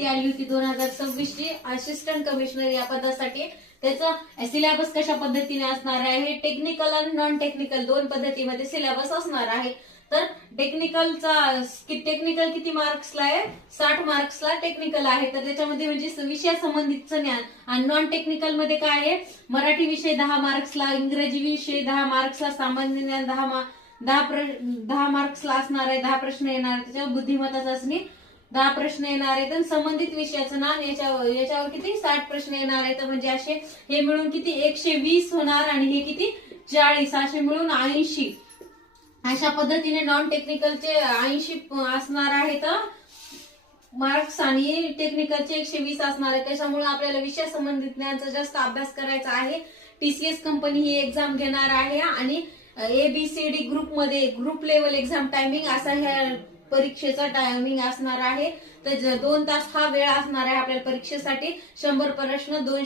भरती आली होती 2026 ची असिस्टंट कमिशनर या पदासाठी। त्याचा सिलेबस कशा पद्धतीने असणार आहे, टेक्निकल आणि नॉन टेक्निकल दोन पद्धतीमध्ये सिलेबस असणार आहे। तर टेक्निकल किती मार्क्सला आहे, 60 मार्क्सला टेक्निकल आहे। तर त्याच्यामध्ये म्हणजे विषया संबंधितचं ज्ञान, आणि नॉन टेक्निकल मध्ये काय आहे, मराठी विषय 10 मार्क्सला, इंग्रजी विषय 10 मार्क्सला, सामान्य ज्ञान 10 मार्क्सला असणार आहे, 10 प्रश्न येणार, त्याच्यावर बुद्धिमत्ता चाचणी 10 प्रश्न येणार आहेत, आणि संबंधित विषयाचं नाव याच्यावर किती 60 प्रश्न येणार आहेत। म्हणजे असे हे मिळून किती 120 होणार, आणि हे किती 40, असे मिळून 80। अशा पद्धतीने नॉन टेक्निकलचे 80 असणार आहेत मार्क्स, आणि टेक्निकलचे 120 असणार आहे। त्याच्यामुळे आपल्याला विषय संबंधित ज्ञानाचा जास्त अभ्यास करायचा आहे। टीसीएस कंपनी ही एक्झाम घेणार आहे, आणि ABCD group level exam timing असा ह्या परीक्षेचा टायमिंग असणार आहे। तर 2 तास हा वेळ असणार आहे आपल्याला परीक्षेसाठी। 100 प्रश्न, 200